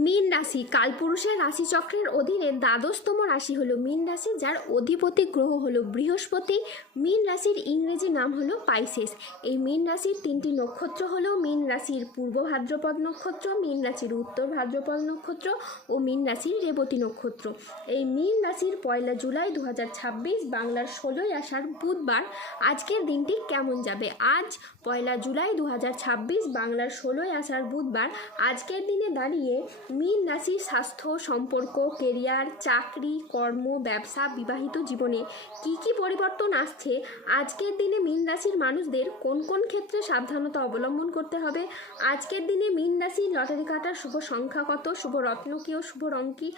মীন রাশি কালপুরুষের রাশিচক্রের অধীনে দ্বাদশতম রাশি হলো মীন রাশি, যার অধিপতি গ্রহ হলো বৃহস্পতি। মীন রাশির ইংরেজি নাম হলো পাইসেস। এই মীন রাশির তিনটি নক্ষত্র হলো মীন রাশির পূর্ব ভাদ্রপদ নক্ষত্র, মীন রাশির উত্তর ভাদ্রপদ নক্ষত্র ও মীন রাশির রেবতী নক্ষত্র। এই মীন রাশির 1 জুলাই 2026 বাংলার 16ই আষাঢ় বুধবার আজকের দিনটি কেমন যাবে? আজ 1 জুলাই 2026 বাংলার 16ই আষাঢ় বুধবার আজকের দিনে দাঁড়িয়ে মীন রাশির স্বাস্থ্য, সম্পর্ক, কেরিয়ার, চাকরি, কর্ম, ব্যবসা, বিবাহিত জীবনে কি কি পরিবর্তন আসছে, আজকের দিনে মীন রাশির মানুষদের কোন কোন ক্ষেত্রে সাবধানতা অবলম্বন করতে হবে, আজকের দিনে মীন রাশির লটারি কাটার শুভ সংখ্যা কত, শুভ রত্ন কি ও শুভ রং কি,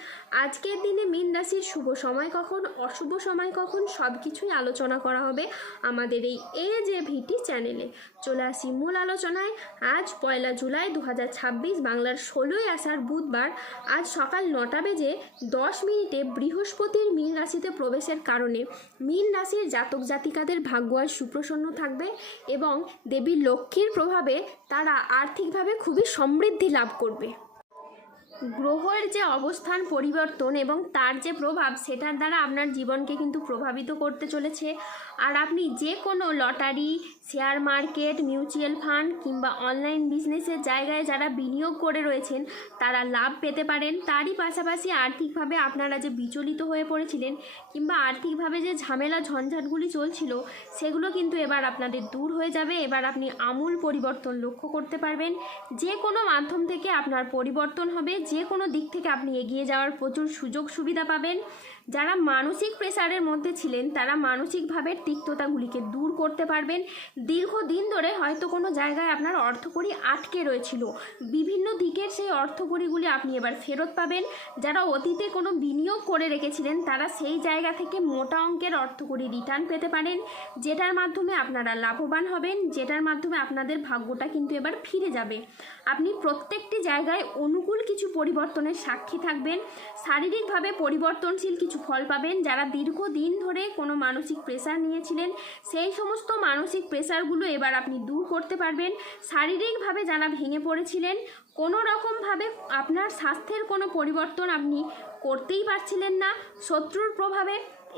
আজকের দিনে মীন রাশির শুভ সময় কখন, অশুভ সময় কখন, সব কিছুই আলোচনা করা হবে আমাদের এই AJVT চ্যানেলে। চলে আসি মূল আলোচনায়। আজ 1 জুলাই 2026 বাংলার 16ই আষাঢ় বুধবার আজ সকাল 9টা বেজে 10 মিনিটে বৃহস্পতির মীন রাশিতে প্রবেশের কারণে মীন রাশির জাতক জাতিকাদের ভাগ্য আজ সুপ্রসন্ন থাকবে এবং দেবী লক্ষ্মীর প্রভাবে তারা আর্থিকভাবে খুবই সমৃদ্ধি লাভ করবে। গ্রহের যে অবস্থান পরিবর্তন এবং তার যে প্রভাব, সেটার দ্বারা আপনার জীবনকে কিন্তু প্রভাবিত করতে চলেছে। আর আপনি যে কোনো lottery, share market, mutual fund কিংবা অনলাইন বিজনেসের জায়গায় যারা বিনিয়োগ করে রয়েছেন তারা লাভ পেতে পারেন। তারই পাশাপাশি আর্থিকভাবে আপনারা যে বিচলিত হয়ে পড়েছিলেন কিংবা আর্থিকভাবে যে ঝামেলা ঝঞ্ঝাটগুলি চলছিল সেগুলো কিন্তু এবার আপনাদের দূর হয়ে যাবে। এবার আপনি আমূল পরিবর্তন লক্ষ্য করতে পারবেন। যে কোনো মাধ্যম থেকে আপনার পরিবর্তন হবে, যে কোনো দিক থেকে আপনি এগিয়ে যাওয়ার প্রচুর সুযোগ সুবিধা পাবেন। যারা মানসিক প্রেসারের মধ্যে ছিলেন তারা মানসিকভাবে তিক্ততাগুলিকে দূর করতে পারবেন। দীর্ঘদিন ধরে হয়তো কোনো জায়গায় আপনার অর্থকড়ি আটকে রয়েছিল, বিভিন্ন দিকের সেই অর্থকড়িগুলি আপনি এবার ফেরত পাবেন। যারা অতীতে কোনো বিনিয়োগ করে রেখেছিলেন তারা সেই জায়গা থেকে মোটা অঙ্কের অর্থকড়ি রিটার্ন পেতে পারেন, যেটার মাধ্যমে আপনারা লাভবান হবেন, যেটার মাধ্যমে আপনাদের ভাগ্যটা কিন্তু এবার ফিরে যাবে। আপনি প্রত্যেকটি জায়গায় অনুকূল কিছু পরিবর্তনের সাক্ষী থাকবেন। শারীরিকভাবে পরিবর্তনশীল কিছু ফল পাবেন। যারা দীর্ঘদিন ধরে কোনো মানসিক প্রেসার নিয়েছিলেন সেই সমস্ত মানসিক প্রেসারগুলো এবার আপনি দূর করতে পারবেন। শারীরিকভাবে যারা ভেঙে পড়েছিলেন, কোনো রকমভাবে আপনার স্বাস্থ্যের কোনো পরিবর্তন আপনি করতেই পারছিলেন না শত্রুর প্রভাবে,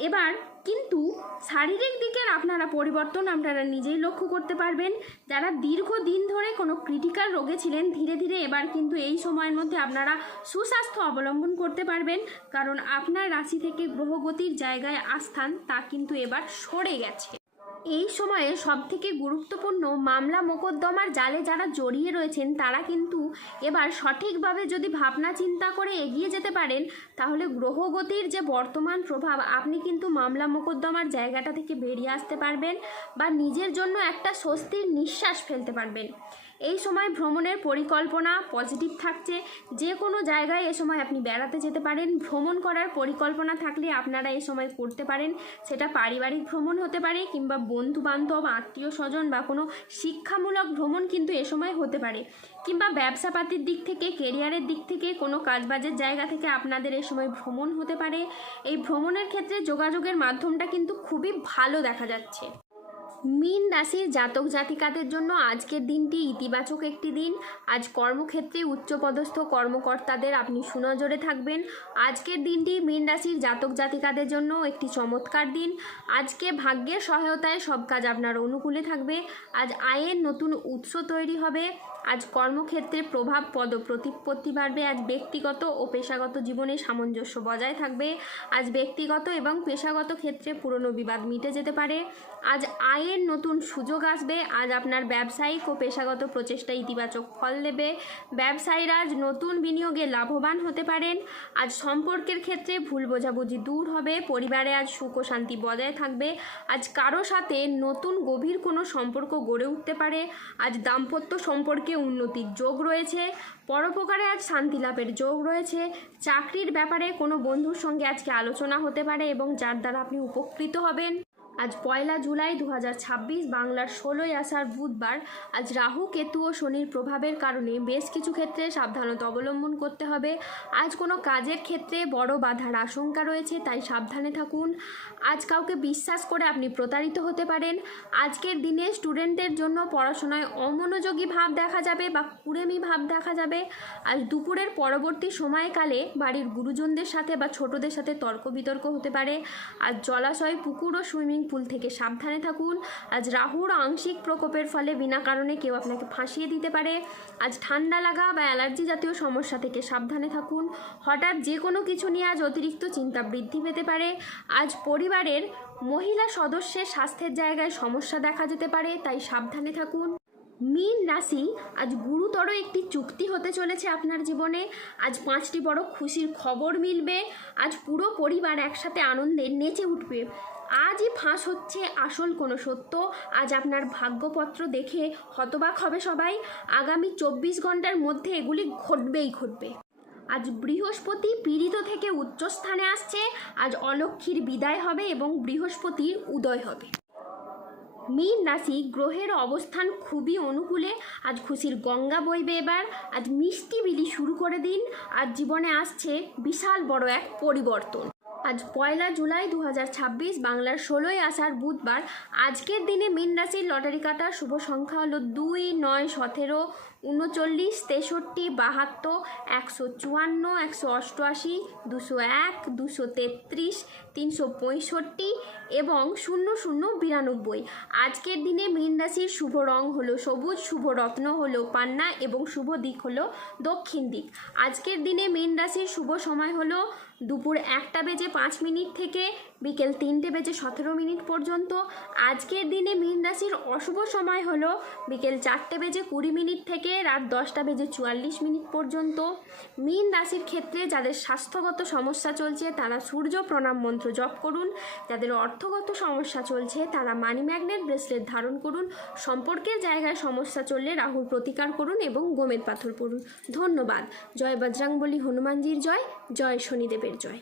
এবার কিন্তু শারীরিক দিকের আপনারা পরিবর্তন আপনারা নিজেই লক্ষ্য করতে পারবেন। যারা দীর্ঘদিন ধরে কোনো ক্রিটিক্যাল রোগে ছিলেন ধীরে ধীরে এবার কিন্তু এই সময়ের মধ্যে আপনারা সুস্বাস্থ্য অবলম্বন করতে পারবেন, কারণ আপনার রাশি থেকে গ্রহগতির জায়গায় আস্থান তা কিন্তু এবার সরে গেছে। এই সময়ে সবথেকে গুরুত্বপূর্ণ মামলা মোকদ্দমার জালে যারা জড়িয়ে রয়েছেন তারা কিন্তু এবার সঠিকভাবে যদি ভাবনা চিন্তা করে এগিয়ে যেতে পারেন তাহলে গ্রহগতির যে বর্তমান প্রভাব আপনি কিন্তু মামলা মোকদ্দমার জায়গাটা থেকে বেরিয়ে আসতে পারবেন বা নিজের জন্য একটা স্বস্তির নিঃশ্বাস ফেলতে পারবেন। এই সময় ভ্রমণের পরিকল্পনা পজিটিভ থাকছে। যে কোনো জায়গায় এ সময় আপনি বেড়াতে যেতে পারেন। ভ্রমণ করার পরিকল্পনা থাকলে আপনারা এ সময় করতে পারেন। সেটা পারিবারিক ভ্রমণ হতে পারে কিংবা বন্ধু বান্ধব, আত্মীয় স্বজন বা কোনো শিক্ষামূলক ভ্রমণ কিন্তু এ সময় হতে পারে, কিংবা ব্যবসাপাতির দিক থেকে, কেরিয়ারের দিক থেকে, কোনো কাজবাজের জায়গা থেকে আপনাদের এ সময় ভ্রমণ হতে পারে। এই ভ্রমণের ক্ষেত্রে যোগাযোগের মাধ্যমটা কিন্তু খুবই ভালো দেখা যাচ্ছে। মীন রাশির জাতক জাতিকাদের জন্য আজকের দিনটি ইতিবাচক একটি দিন। আজ কর্মক্ষেত্রে উচ্চপদস্থ কর্মকর্তাদের আপনি সুনজরে থাকবেন। আজকের দিনটি মীন রাশির জাতক জাতিকাদের জন্য একটি চমৎকার দিন। আজকে ভাগ্যের সহায়তায় সব কাজ আপনার অনুকূলে থাকবে। আজ আয়ের নতুন উৎস তৈরি হবে। আজ কর্মক্ষেত্রে প্রভাব প্রতিপত্তি বাড়বে। আজ ব্যক্তিগত ও পেশাগত জীবনে সামঞ্জস্য বজায় থাকবে। আজ ব্যক্তিগত এবং পেশাগত ক্ষেত্রে পুরনো বিবাদ মিটে যেতে পারে। আজ আয়ের নতুন সুযোগ আসবে। আজ আপনার ব্যবসায়িক ও পেশাগত প্রচেষ্টা ইতিবাচক ফল দেবে। ব্যবসায়ীরা আজ নতুন বিনিয়োগে লাভবান হতে পারেন। আজ সম্পর্কের ক্ষেত্রে ভুল বোঝাবুঝি দূর হবে। পরিবারে আজ সুখ ও শান্তি বজায় থাকবে। আজ কারো সাথে নতুন গভীর কোনো সম্পর্ক গড়ে উঠতে পারে। আজ দাম্পত্য সম্পর্কে উন্নতির যোগ রয়েছে। পরোপকারে আজ শান্তি লাভের যোগ রয়েছে। চাকরির ব্যাপারে কোনো বন্ধুর সঙ্গে আজকে আলোচনা হতে পারে এবং যার দ্বারা আপনি উপকৃত হবেন। আজ 1 জুলাই 2026 বাংলার 16ই আষাঢ় বুধবার। আজ রাহু, কেতু ও শনির প্রভাবের কারণে বেশ কিছু ক্ষেত্রে সাবধানতা অবলম্বন করতে হবে। আজ কোনো কাজের ক্ষেত্রে বড় বাধার আশঙ্কা রয়েছে, তাই সাবধানে থাকুন। আজ কাউকে বিশ্বাস করে আপনি প্রতারিত হতে পারেন। আজকের দিনে স্টুডেন্টদের জন্য পড়াশোনায় অমনোযোগী ভাব দেখা যাবে বা কুড়েমি ভাব দেখা যাবে। আজ দুপুরের পরবর্তী সময়কালে বাড়ির গুরুজনদের সাথে বা ছোটদের সাথে তর্ক বিতর্ক হতে পারে। আজ জলাশয়, পুকুর ও সুইমিং পুল থেকে সাবধানে থাকুন। আজ রাহুর আংশিক প্রকোপের ফলে বিনা কারণে কেউ আপনাকে ফাঁসিয়ে দিতে পারে। আজ ঠান্ডা লাগা বা অ্যালার্জি জাতীয় সমস্যা থেকে সাবধানে থাকুন। হঠাৎ যে কোনো কিছু নিয়ে আজ অতিরিক্ত চিন্তা বৃদ্ধি পেতে পারে। আজ পরিবারের মহিলা সদস্যের স্বাস্থ্যের জায়গায় সমস্যা দেখা যেতে পারে, তাই সাবধানে থাকুন। মীন রাশি, আজ গুরুতর একটি চুক্তি হতে চলেছে আপনার জীবনে। আজ 5টি বড় খুশির খবর মিলবে। আজ পুরো পরিবার একসাথে আনন্দে নেচে উঠবে। আজই ফাঁস হচ্ছে আসল কোনো সত্য। আজ আপনার ভাগ্যপত্র দেখে হতবাক হবে সবাই। আগামী 24 ঘন্টার মধ্যে এগুলি ঘটবে। আজ বৃহস্পতি পীড়িত থেকে উচ্চস্থানে আসছে। আজ অলক্ষ্মীর বিদায় হবে এবং বৃহস্পতির উদয় হবে। মীন রাশি, গ্রহের অবস্থান খুবই অনুকূলে। আজ খুশির গঙ্গা বইবে এবার। আজ মিষ্টি বিলি শুরু করে দিন। আজ জীবনে আসছে বিশাল বড় এক পরিবর্তন। আজ 1 জুলাই 2026 বাংলার 16ই আষাঢ় বুধবার। আজকের দিনে মীন রাশির লটারি কাটার শুভ সংখ্যা হলো 2, 9, 17, 39, 63, 72, 154, 188, 201, 233, 365 এবং 0092। আজকের দিনে মীন রাশির শুভ রং হলো সবুজ, শুভ রত্ন হলো পান্না এবং শুভ দিক হলো দক্ষিণ দিক। আজকের দিনে মীন রাশির শুভ সময় হলো দুপুর 1:05 থেকে বিকেল 3:17 পর্যন্ত। আজকের দিনে মীন রাশির অশুভ সময় হলো বিকেল 4:20 থেকে রাত 10:44 পর্যন্ত। মীন রাশির ক্ষেত্রে যাদের স্বাস্থ্যগত সমস্যা চলছে তারা সূর্য প্রণাম মন্ত্র জপ করুন। যাদের অর্থগত সমস্যা চলছে তারা মানি ম্যাগনেট ব্রেসলেট ধারণ করুন। সম্পর্কের জায়গায় সমস্যা চললে রাহুর প্রতিকার করুন এবং গোমেদ পাথর পড়ুন। ধন্যবাদ। জয় বজরংবলী হনুমানজির জয়, জয় শনিদেবের জয়।